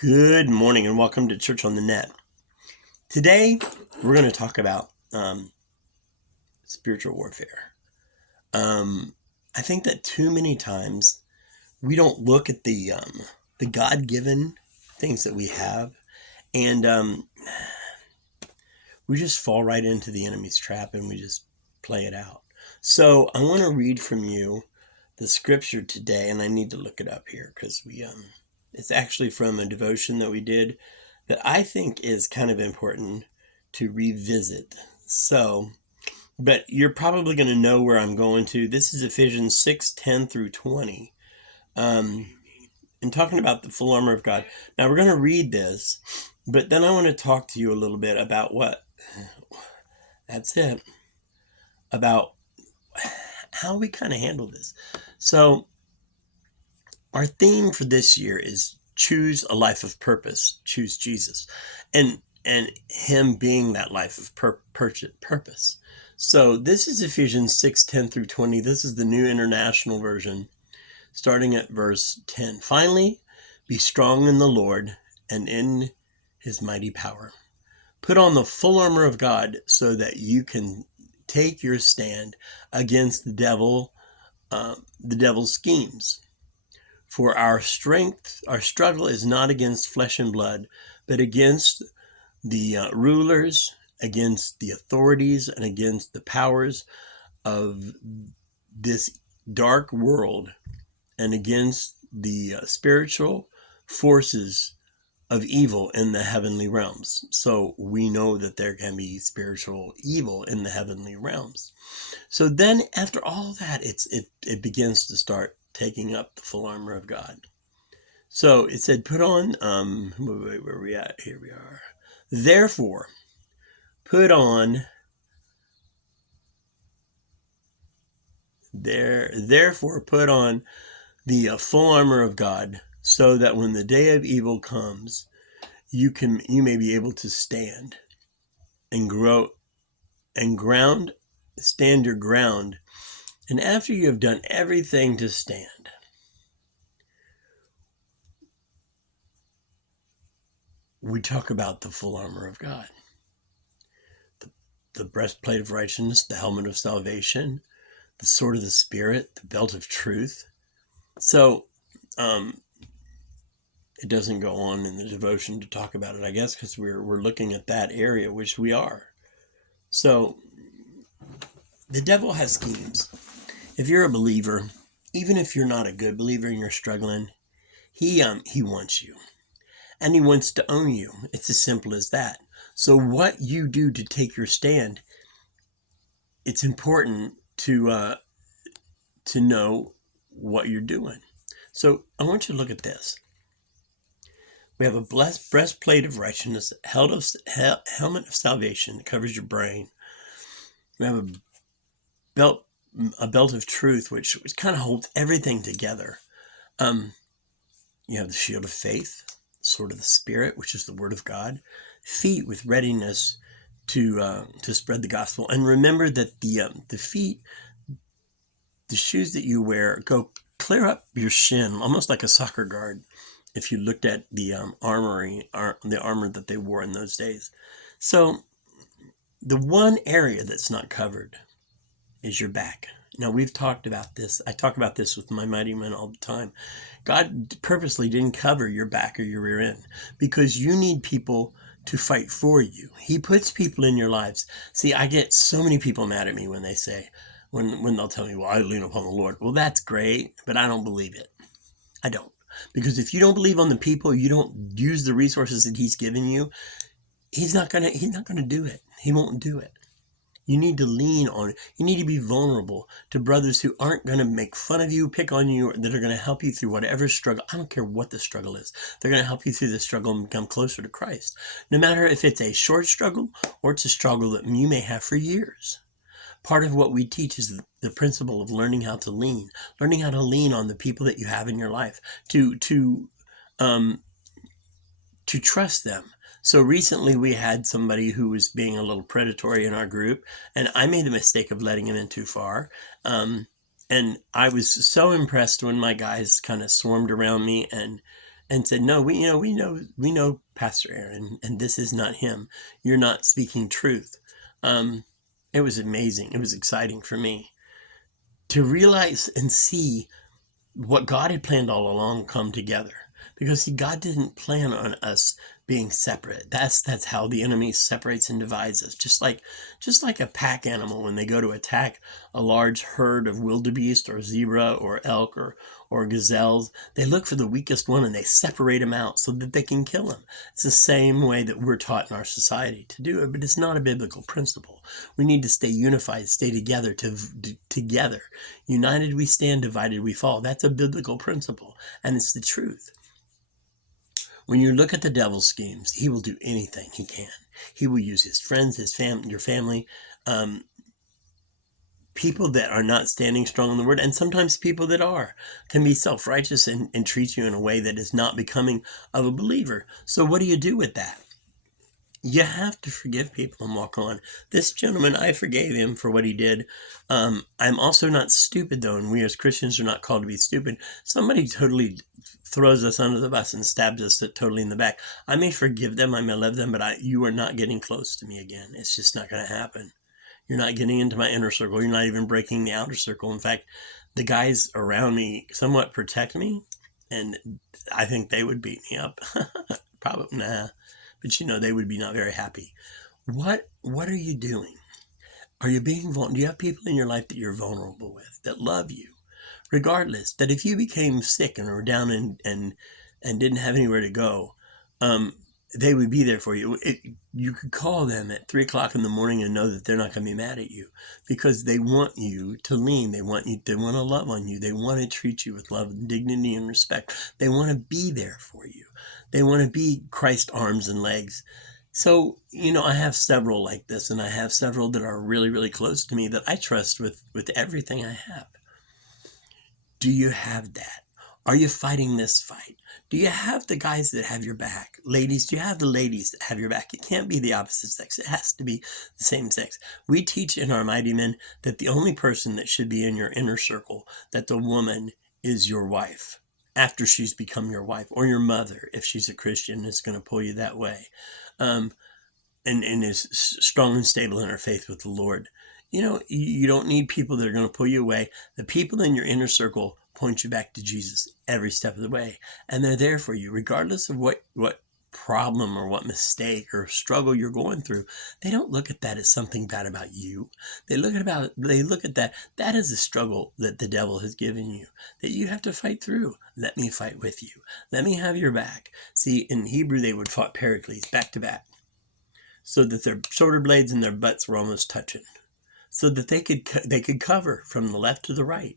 Good morning and welcome to Church on the Net. Today, we're going to talk about spiritual warfare. I think that too many times we don't look at the God-given things that we have, and we just fall right into the enemy's trap and we just play it out. So I want to read from you the scripture today, and I need to look it up here because it's actually from a devotion that we did that I think is kind of important to revisit. So, but you're probably going to know where I'm going to. This is Ephesians 6:10 through 20. And talking about the full armor of God. Now we're going to read this, but then I want to talk to you a little bit about about how we kind of handle this. So our theme for this year is choose a life of purpose, choose Jesus, and him being that life of purpose. So this is Ephesians 6:10 through 20. This is the New International Version, starting at verse 10. Finally, be strong in the Lord and in his mighty power. Put on the full armor of God so that you can take your stand against the devil's schemes. For our struggle is not against flesh and blood, but against the rulers, against the authorities, and against the powers of this dark world, and against the spiritual forces of evil in the heavenly realms. So we know that there can be spiritual evil in the heavenly realms. So then after all that, it begins to start taking up the full armor of God. So it said, put on, where are we at? Here we are. Therefore, put on the full armor of God, so that when the day of evil comes, you may be able to stand and stand your ground. And after you have done everything to stand, we talk about the full armor of God. The breastplate of righteousness, the helmet of salvation, the sword of the Spirit, the belt of truth. So, it doesn't go on in the devotion to talk about it, I guess, because we're looking at that area, which we are. So, the devil has schemes. If you're a believer, even if you're not a good believer and you're struggling, he wants you. And he wants to own you. It's as simple as that. So what you do to take your stand, it's important to know what you're doing. So I want you to look at this. We have a breastplate of righteousness, helmet of salvation that covers your brain. We have a belt of truth, which kind of holds everything together. You have the shield of faith, sword of the Spirit, which is the word of God, feet with readiness to spread the gospel. And remember that the feet, the shoes that you wear, go clear up your shin, almost like a soccer guard, if you looked at the armor that they wore in those days. So the one area that's not covered is your back. Now, we've talked about this. I talk about this with my mighty men all the time. God purposely didn't cover your back or your rear end because you need people to fight for you. He puts people in your lives. See, I get so many people mad at me when they say, when they'll tell me, well, I lean upon the Lord. Well, that's great, but I don't believe it. I don't. Because if you don't believe on the people, you don't use the resources that he's given you, he's not gonna do it. He won't do it. You need to lean on it. You need to be vulnerable to brothers who aren't going to make fun of you, pick on you, that are going to help you through whatever struggle. I don't care what the struggle is. They're going to help you through the struggle and become closer to Christ. No matter if it's a short struggle or it's a struggle that you may have for years. Part of what we teach is the principle of learning how to lean on the people that you have in your life, to trust them. So recently we had somebody who was being a little predatory in our group, and I made the mistake of letting him in too far. And I was so impressed when my guys kind of swarmed around me and and said, no, we know Pastor Aaron, and this is not him. You're not speaking truth. It was amazing. It was exciting for me to realize and see what God had planned all along come together. Because see, God didn't plan on us being separate. That's how the enemy separates and divides us. Just like a pack animal when they go to attack a large herd of wildebeest or zebra or elk or gazelles, they look for the weakest one and they separate them out so that they can kill him. It's the same way that we're taught in our society to do it, but it's not a biblical principle. We need to stay unified, stay together, together. United we stand, divided we fall. That's a biblical principle, and it's the truth. When you look at the devil's schemes, he will do anything he can. He will use his friends, your family, people that are not standing strong in the word, and sometimes people that are, can be self-righteous and treat you in a way that is not becoming of a believer. So what do you do with that? You have to forgive people and walk on. This gentleman, I forgave him for what he did. I'm also not stupid, though, and we as Christians are not called to be stupid. Somebody totally throws us under the bus and stabs us totally in the back. I may forgive them, I may love them, but you are not getting close to me again. It's just not going to happen. You're not getting into my inner circle. You're not even breaking the outer circle. In fact, the guys around me somewhat protect me, and I think they would beat me up. Probably, nah. But they would be not very happy. What are you doing? Are you being vulnerable? Do you have people in your life that you're vulnerable with, that love you? Regardless, that if you became sick and were down and didn't have anywhere to go, they would be there for you. You could call them at 3 o'clock in the morning and know that they're not going to be mad at you, because they want you to lean. They want to love on you. They want to treat you with love and dignity and respect. They want to be there for you. They want to be Christ's arms and legs. So, I have several like this, and I have several that are really, really close to me that I trust with everything I have. Do you have that? Are you fighting this fight? Do you have the guys that have your back? Ladies, do you have the ladies that have your back? It can't be the opposite sex. It has to be the same sex. We teach in our Mighty Men that the only person that should be in your inner circle, that the woman is your wife after she's become your wife, or your mother, if she's a Christian, is going to pull you that way, and is strong and stable in her faith with the Lord. You don't need people that are going to pull you away. The people in your inner circle point you back to Jesus every step of the way. And they're there for you, regardless of what problem or what mistake or struggle you're going through. They don't look at that as something bad about you. They look at that is a struggle that the devil has given you, that you have to fight through. Let me fight with you. Let me have your back. See, in Hebrew, they would fight Pericles back to back, so that their shoulder blades and their butts were almost touching, so that they could cover from the left to the right.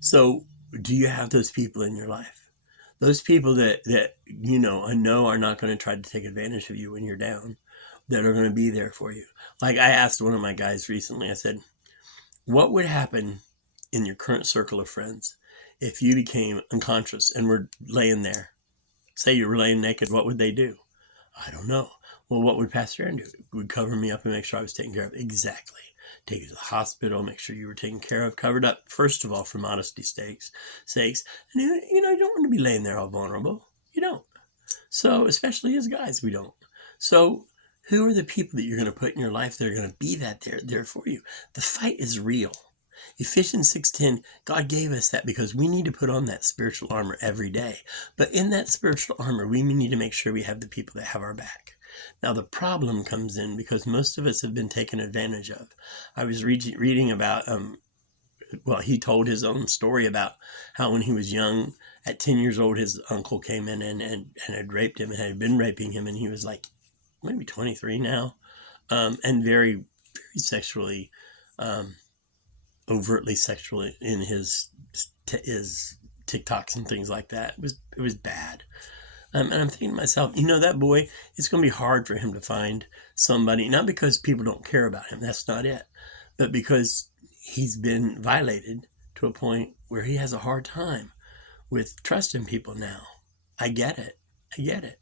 So do you have those people in your life? Those people that I know are not going to try to take advantage of you when you're down, that are going to be there for you. Like I asked one of my guys recently, I said, what would happen in your current circle of friends if you became unconscious and were laying there? Say you were laying naked, what would they do? I don't know. Well, what would Pastor Aaron do? He would cover me up and make sure I was taken care of. Exactly. Take you to the hospital, make sure you were taken care of, covered up, first of all, for modesty's sakes. And, you don't want to be laying there all vulnerable. You don't. So, especially as guys, we don't. So, who are the people that you're going to put in your life that are going to be there for you? The fight is real. Ephesians 6:10, God gave us that because we need to put on that spiritual armor every day. But in that spiritual armor, we need to make sure we have the people that have our back. Now, the problem comes in because most of us have been taken advantage of. I was reading about, he told his own story about how when he was young, at 10 years old, his uncle came in and had raped him and had been raping him. And he was like, maybe 23 now, and very, very sexually, overtly sexual in his TikToks and things like that. It was bad. And I'm thinking to myself, that boy, it's going to be hard for him to find somebody, not because people don't care about him, that's not it, but because he's been violated to a point where he has a hard time with trusting people now. I get it.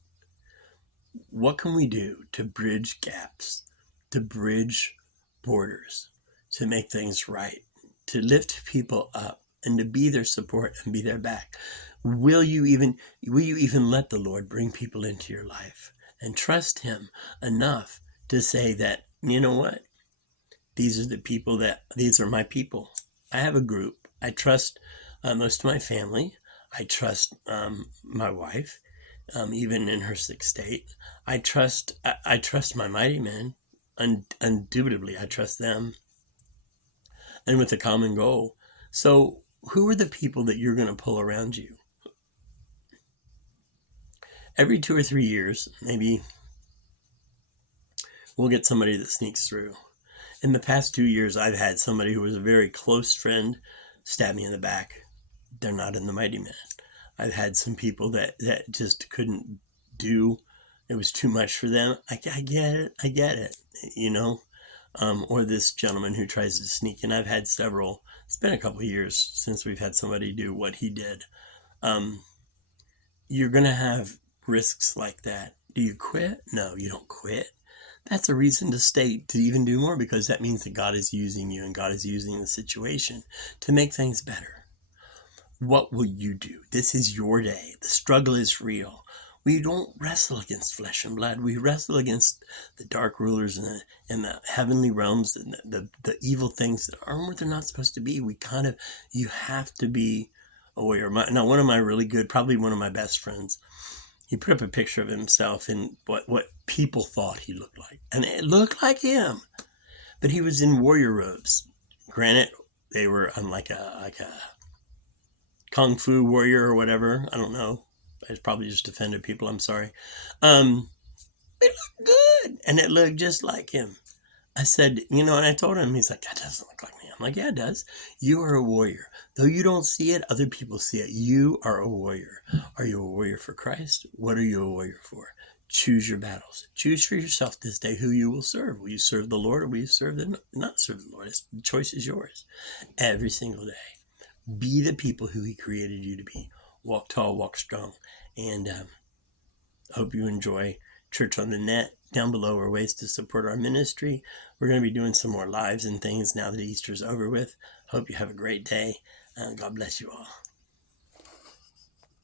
What can we do to bridge gaps, to bridge borders, to make things right, to lift people up and to be their support and be their back? Will you even let the Lord bring people into your life and trust him enough to say that, you know what? These are my people. I have a group. I trust most of my family. I trust my wife, even in her sick state. I trust my mighty men. Indubitably, I trust them, and with a common goal. So, who are the people that you're going to pull around you? Every 2 or 3 years, maybe we'll get somebody that sneaks through. In the past 2 years, I've had somebody who was a very close friend stab me in the back. They're not in the mighty men. I've had some people that just couldn't do. It was too much for them. I get it, you know. Or this gentleman who tries to sneak in. I've had several. It's been a couple of years since we've had somebody do what he did. You're going to have risks like that. Do you quit? No, you don't quit. That's a reason to stay, to even do more, because that means that God is using you and God is using the situation to make things better. What will you do? This is your day. The struggle is real. We don't wrestle against flesh and blood. We wrestle against the dark rulers and the heavenly realms and the evil things that aren't where they're not supposed to be. You have to be a warrior. Now, one of my really good, probably one of my best friends, he put up a picture of himself in what people thought he looked like. And it looked like him. But he was in warrior robes. Granted, they were like a kung fu warrior or whatever. I don't know. I probably just offended people. I'm sorry. It looked good. And it looked just like him. I said, and I told him, he's like, that doesn't look like me. I'm like, yeah, it does. You are a warrior. Though you don't see it, other people see it. You are a warrior. Are you a warrior for Christ? What are you a warrior for? Choose your battles. Choose for yourself this day who you will serve. Will you serve the Lord or will you not serve the Lord? The choice is yours every single day. Be the people who he created you to be. Walk tall, walk strong. And hope you enjoy Church on the Net. Down below are ways to support our ministry. We're going to be doing some more lives and things now that Easter's over with. Hope you have a great day. God bless you all.